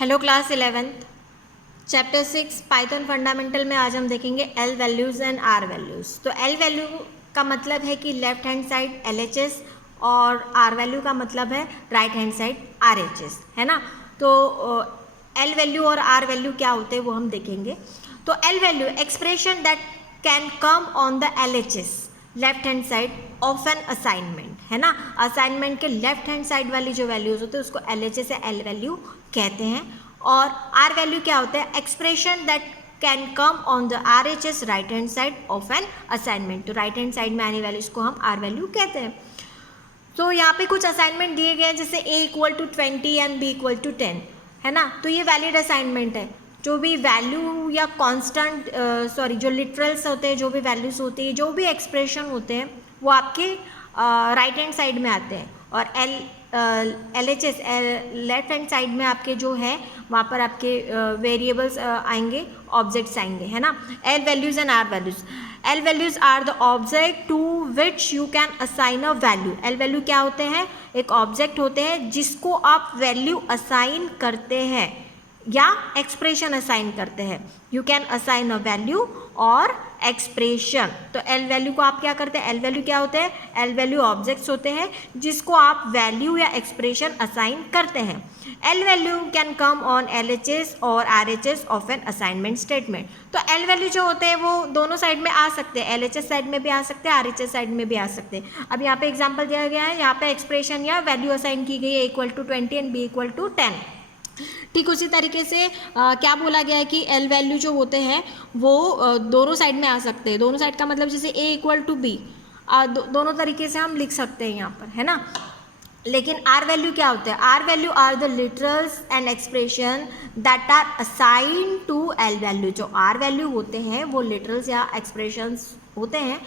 Hello class 11th chapter 6 Python fundamental में आज हम देखेंगे L values and R values. तो एल वैल्यू का मतलब है कि लेफ्ट हैंड साइड LHS और आर वैल्यू का मतलब है राइट हैंड साइड RHS, है ना। तो एल वैल्यू और आर वैल्यू क्या होते हैं वो हम देखेंगे। तो L value expression that can come on the LHS left hand side of an assignment, है ना। असाइनमेंट के लेफ्ट हैंड साइड वाली जो वैल्यूज होते हैं उसको LHS या एल वैल्यू कहते हैं। और आर वैल्यू क्या होता है? Expression that can come on the RHS right hand side of an assignment. तो राइट हैंड साइड में आने वाली इसको हम आर वैल्यू कहते हैं। तो यहाँ पे कुछ असाइनमेंट दिए गए हैं जैसे a = 20 एंड b = 10, है ना। तो ये वैलिड असाइनमेंट है। जो भी वैल्यू या कांस्टेंट जो लिटरल्स होते हैं, जो भी वैल्यूज होती है, जो भी एक्सप्रेशन होते हैं वो आपके राइट हैंड साइड में आते हैं। और LHS लेफ्ट हैंड साइड में आपके जो है वहाँ पर आपके वेरिएबल्स आएंगे, ऑब्जेक्ट्स आएंगे, है ना। L values and R values. L values are the object to which you can assign a value. L value क्या होते हैं? एक ऑब्जेक्ट होते हैं जिसको आप वैल्यू असाइन करते हैं या एक्सप्रेशन असाइन करते हैं। You can assign a value और एक्सप्रेशन। तो एल वैल्यू को आप क्या करते हैं? एल वैल्यू क्या होते हैं? एल वैल्यू ऑब्जेक्ट्स होते हैं जिसको आप वैल्यू या एक्सप्रेशन असाइन करते हैं। L value can come on LHS और RHS of an assignment statement. तो एल वैल्यू जो होते हैं वो दोनों साइड में आ सकते हैं, LHS साइड में भी आ सकते हैं, RHS साइड में भी आ सकते हैं। अब यहाँ पे एग्जाम्पल दिया गया है, यहाँ पे एक्सप्रेशन या वैल्यू असाइन की गई है a = 20 एंड b = 10। ठीक उसी तरीके से क्या बोला गया है कि एल वैल्यू जो होते हैं वो दोनों साइड में आ सकते हैं। दोनों साइड का मतलब जैसे a = b, दोनों तरीके से हम लिख सकते हैं यहाँ पर, है ना। लेकिन आर वैल्यू क्या होता है? R value are the literals and expression that are assign to L value. जो आर वैल्यू होते हैं वो लिटरल्स या एक्सप्रेशंस होते हैं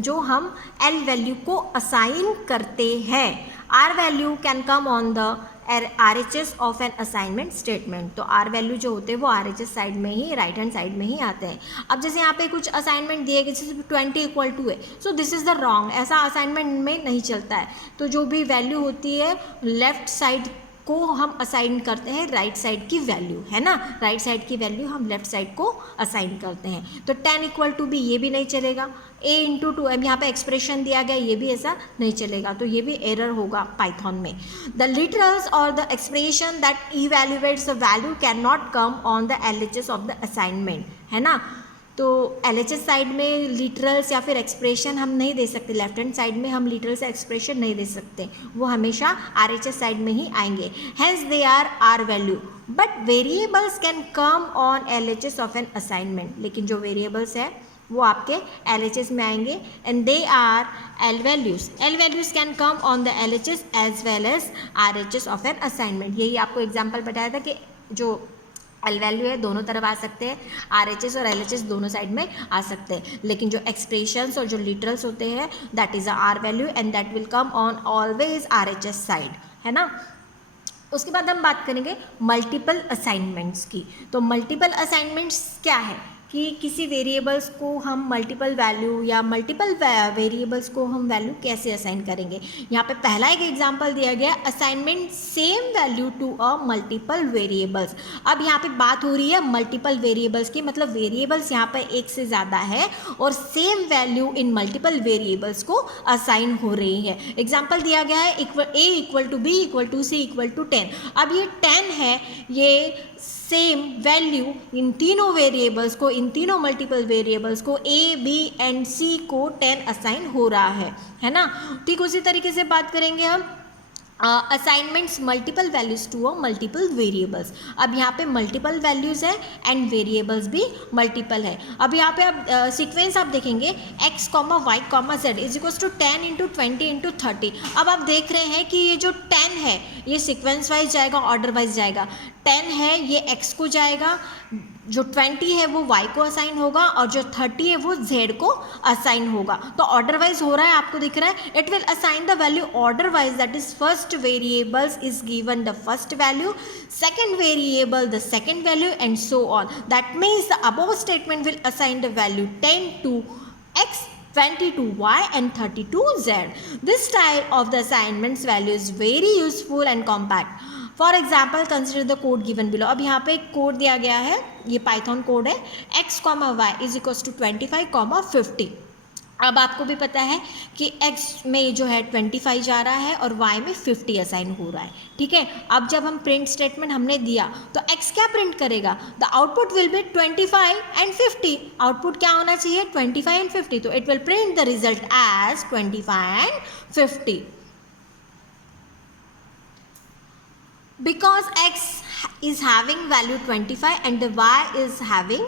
जो हम एल वैल्यू को असाइन करते हैं। R value can come on the RHS of an assignment statement. तो आर वैल्यू जो होते हैं वो RHS साइड में ही, राइट हैंड साइड में ही आते हैं। अब जैसे यहाँ पे कुछ असाइनमेंट दिए गए जैसे 20 = 2 है, so this is the wrong. ऐसा असाइनमेंट में नहीं चलता है। तो जो भी वैल्यू होती है लेफ्ट साइड को हम असाइन करते हैं राइट साइड की वैल्यू, है ना। राइट साइड की वैल्यू हम लेफ्ट साइड को असाइन करते हैं। तो 10 = b ये भी नहीं चलेगा। a × 2, अब यहाँ पे एक्सप्रेशन दिया गया, ये भी ऐसा नहीं चलेगा। तो ये भी एरर होगा पाइथन में। द लिटरल्स और the expression that evaluates the value can not come on the LHS of the assignment, है ना। तो LHS साइड में लिटरल्स या फिर एक्सप्रेशन हम नहीं दे सकते। लेफ्ट हैंड साइड में हम लिटरल्स या एक्सप्रेशन नहीं दे सकते, वो हमेशा RHS साइड में ही आएंगे। Hence they are R value but variables can come on LHS of an assignment. लेकिन जो वेरिएबल्स है वो आपके LHS में आएंगे and they are L values. L values can come on the LHS as well as RHS of an assignment. यही आपको example बताया था कि जो एल वैल्यू है दोनों तरफ आ सकते हैं, RHS और LHS दोनों साइड में आ सकते हैं। लेकिन जो एक्सप्रेशंस और जो लिटरल्स होते हैं that is a R value and that will come on always RHS side, है ना। उसके बाद हम बात करेंगे मल्टीपल असाइनमेंट्स की। तो मल्टीपल असाइनमेंट्स क्या है कि किसी वेरिएबल्स को हम मल्टीपल वैल्यू या मल्टीपल वेरिएबल्स को हम वैल्यू कैसे असाइन करेंगे। यहाँ पे पहला एक एग्जांपल दिया गया, assignment same value to a multiple variables. अब यहाँ पे बात हो रही है मल्टीपल वेरिएबल्स की, मतलब वेरिएबल्स यहाँ पे एक से ज़्यादा है और same value in multiple variables को असाइन हो रही है। एग्जाम्पल दिया गया है a = b = c = 10। अब ये 10 है, ये सेम वैल्यू इन तीनों वेरिएबल्स को, इन तीनों मल्टीपल वेरिएबल्स को a, b एंड c को 10 असाइन हो रहा है ना। ठीक उसी तरीके से बात करेंगे हम assignments multiple values to a multiple variables. अब यहाँ पे मल्टीपल वैल्यूज है एंड वेरिएबल्स भी मल्टीपल है। अब यहाँ पे आप सीक्वेंस आप देखेंगे x, y, z = 10 × 20 × 30। अब आप देख रहे हैं कि ये जो 10 है ये सीक्वेंस वाइज जाएगा, ऑर्डर वाइज जाएगा। 10 है ये x को जाएगा, जो 20 है वो y को असाइन होगा और जो 30 है वो z को असाइन होगा। तो ऑर्डर वाइज हो रहा है, आपको दिख रहा है। It will assign the value order wise, that is first variables is given the first value, second variable the second value and so on. That means the above statement will assign the value 10 to x, 20 to y and 30 to z. This style of the assignments value is very useful and compact. For example consider the code given below. अब यहाँ पे एक code दिया गया है, ये Python code है, x, y is equals to 25, 50। अब आपको भी पता है कि x में जो है 25 जा रहा है और y में 50 असाइन हो रहा है, ठीक है। अब जब हम प्रिंट स्टेटमेंट हमने दिया तो x क्या प्रिंट करेगा, the output will be 25 and 50। Output क्या होना चाहिए, 25 एंड 50, तो it will print the result as 25 and 50। Because x is having value 25 and the y is having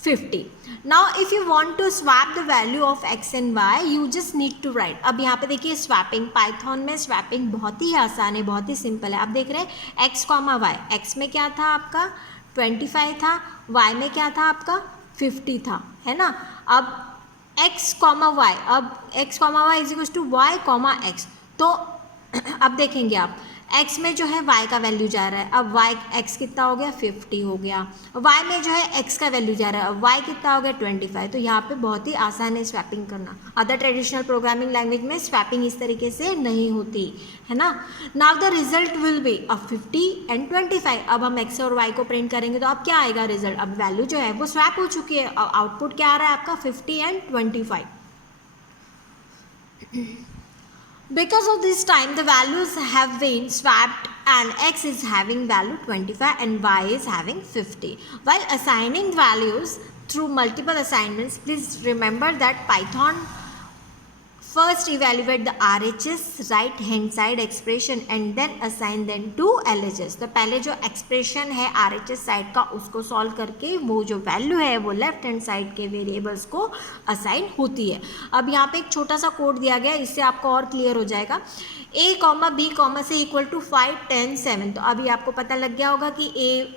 50. Now if you want to swap the value of x and y, you just need to write. अब यहाँ पे देखिए swapping, Python में swapping बहुत ही आसान है, बहुत ही simple है। आप देख रहे हैं x, y, x में क्या था आपका 25 था, y में क्या था आपका 50 था, है ना। अब x, y, अब x, y is equal to y, x। तो अब देखेंगे आप x में जो है y का वैल्यू जा रहा है, अब x कितना हो गया 50 हो गया, y में जो है x का वैल्यू जा रहा है, अब y कितना हो गया 25। तो यहाँ पे बहुत ही आसान है स्वैपिंग करना। अदर ट्रेडिशनल प्रोग्रामिंग लैंग्वेज में स्वैपिंग इस तरीके से नहीं होती है ना। Now the result will be अब 50 एंड 25। अब हम x और y को प्रिंट करेंगे तो अब क्या आएगा रिजल्ट, अब वैल्यू जो है वो स्वैप हो चुकी है। आउटपुट क्या आ रहा है आपका 50 and 25। Because of this time the values have been swapped and x is having value 25 and y is having 50. While assigning values through multiple assignments, please remember that Python first evaluate the RHS right hand side expression and then assign them to LHS. तो पहले जो expression है RHS side का उसको solve करके वो जो value है वो लेफ्ट हैंड साइड के वेरिएबल्स को असाइन होती है। अब यहाँ पे एक छोटा सा कोड दिया गया, इससे आपको और क्लियर हो जाएगा। a, b, से इक्वल टू 5, 10, 7। तो अभी आपको पता लग गया होगा कि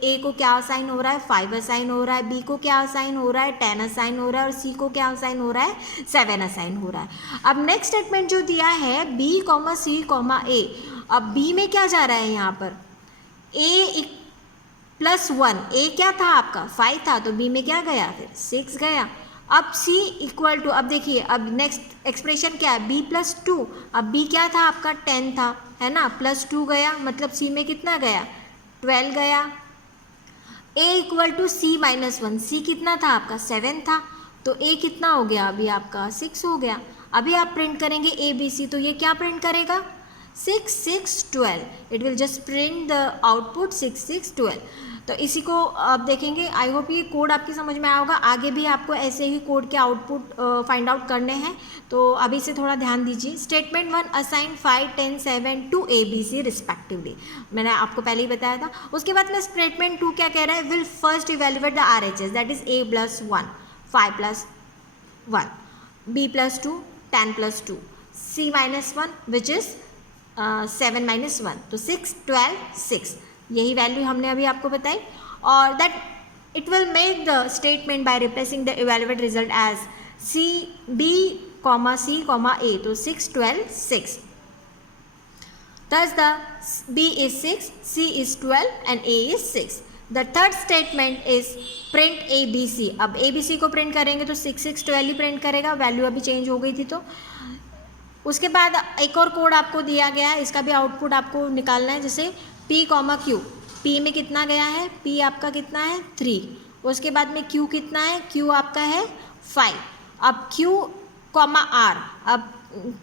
a को क्या असाइन हो रहा है 5 असाइन हो रहा है, b को क्या असाइन हो रहा है 10 असाइन हो रहा है और c को क्या असाइन हो रहा है 7 असाइन हो रहा है। अब नेक्स्ट स्टेटमेंट जो दिया है b, c, a। अब b में क्या जा रहा है यहाँ पर a प्लस 1, a क्या था आपका 5 था तो b में क्या गया फिर 6 गया। अब c इक्वल टू, अब देखिए अब नेक्स्ट एक्सप्रेशन क्या है b प्लस 2। अब b क्या था आपका 10 था, है ना, प्लस 2 गया, मतलब c में कितना गया 12 गया। a equal to c minus 1, c कितना था आपका 7 था तो a कितना हो गया अभी आपका 6 हो गया। अभी आप प्रिंट करेंगे a b c तो ये क्या प्रिंट करेगा 6, 6, 12। It will just print the output 6, 6, 12। तो इसी को आप देखेंगे। आई होप ये कोड आपकी समझ में आया होगा। आगे भी आपको ऐसे ही कोड के आउटपुट फाइंड आउट करने हैं, तो अभी से थोड़ा ध्यान दीजिए। Statement 1 assign 5, 10, 7 to a b c respectively, मैंने आपको पहले ही बताया था। उसके बाद में स्टेटमेंट 2 क्या कह रहा है, will first evaluate the RHS that is a plus 1, 5 plus 1, b plus 2, 10 plus 2, c minus 1 which is 7 minus 1, तो 6, 12, 6, यही वैल्यू हमने अभी आपको बताई। और that it will make the statement by replacing the evaluate result as c, b, c, a, तो 6, 12, 6। Thus the b is 6, c is 12 and a is 6. The third statement is print abc। अब abc को print करेंगे तो 6, 6, 12 ही print करेगा, value अभी change हो गई थी। तो उसके बाद एक और कोड आपको दिया गया है, इसका भी आउटपुट आपको निकालना है, जैसे p, q। p में कितना गया है, p आपका कितना है 3। उसके बाद में q कितना है, q आपका है 5। अब q, r, अब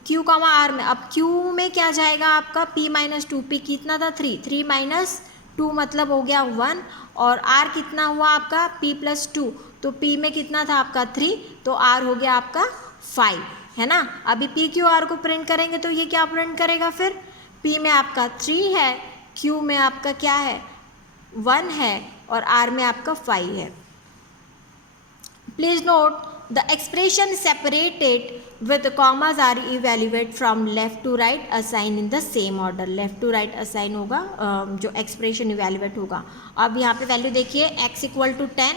q, r में अब q में क्या जाएगा आपका p माइनस 2, p कितना था 3, 3 माइनस 2 मतलब हो गया 1, और r कितना हुआ आपका p प्लस 2, तो p में कितना था आपका 3, तो r हो गया आपका 5, है ना। अभी p, q, r को प्रिंट करेंगे तो ये क्या प्रिंट करेगा फिर, p में आपका 3 है, q में आपका क्या है 1 है और r में आपका 5 है। Please note the expression separated with commas are evaluate from left to right assign in the same order. Left to right assign होगा जो एक्सप्रेशन इवेल्युएट होगा। अब यहाँ पे वैल्यू देखिए x इक्वल टू 10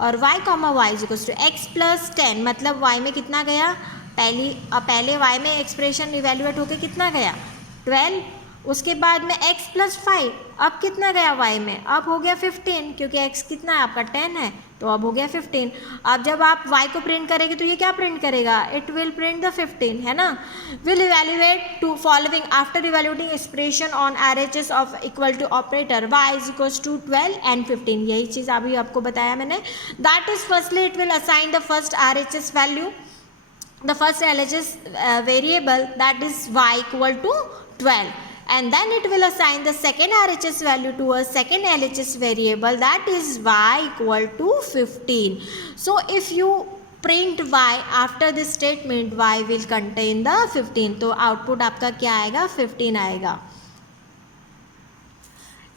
और y, y is equal to x plus 10, मतलब y में कितना गया, पहले y में एक्सप्रेशन इवेल्युएट होकर कितना गया 12। उसके बाद में x प्लस 5, अब कितना गया y में, अब हो गया 15, क्योंकि x कितना है आपका 10 है, तो अब हो गया 15। अब जब आप y को प्रिंट करेंगे तो ये क्या प्रिंट करेगा, इट विल प्रिंट द 15, है ना। Will evaluate to following after evaluating expression on RHS of equal to operator y is equals to 12 and 15, यही चीज़ अभी आपको बताया मैंने। That is firstly it will assign the first RHS value, the first LHS variable, that is y equal to 12, and then it will assign the second RHS value to a second LHS variable, that is y equal to 15. So if you print y after this statement, y will contain the 15, तो output आपका क्या आएगा, 15 आएगा।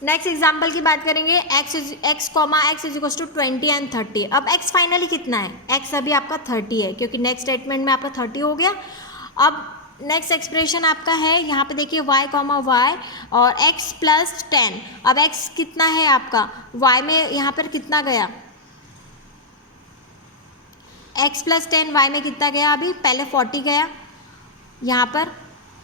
Next example की बात करेंगे, x is equal to 20 and 30। अब x finally कितना है, x अभी आपका 30 है, क्योंकि नेक्स्ट स्टेटमेंट में आपका 30 हो गया। अब नेक्स्ट एक्सप्रेशन आपका है, यहाँ पे देखिए y और x प्लस 10। अब x कितना है आपका, y में यहाँ पर कितना गया, x प्लस 10 y में कितना गया, अभी पहले 40 गया, यहाँ पर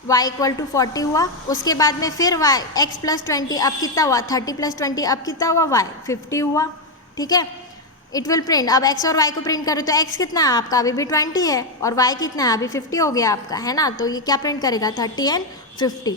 y इक्वल टू 40 हुआ। उसके बाद में फिर y x प्लस 20, अब कितना हुआ, 30 प्लस 20, अब कितना हुआ, y 50 हुआ, ठीक है। इट विल प्रिंट, अब x और y को प्रिंट करें तो x कितना है आपका, अभी भी 20 है, और y कितना है, अभी 50 हो गया आपका, है ना। तो ये क्या प्रिंट करेगा, 30 एंड 50।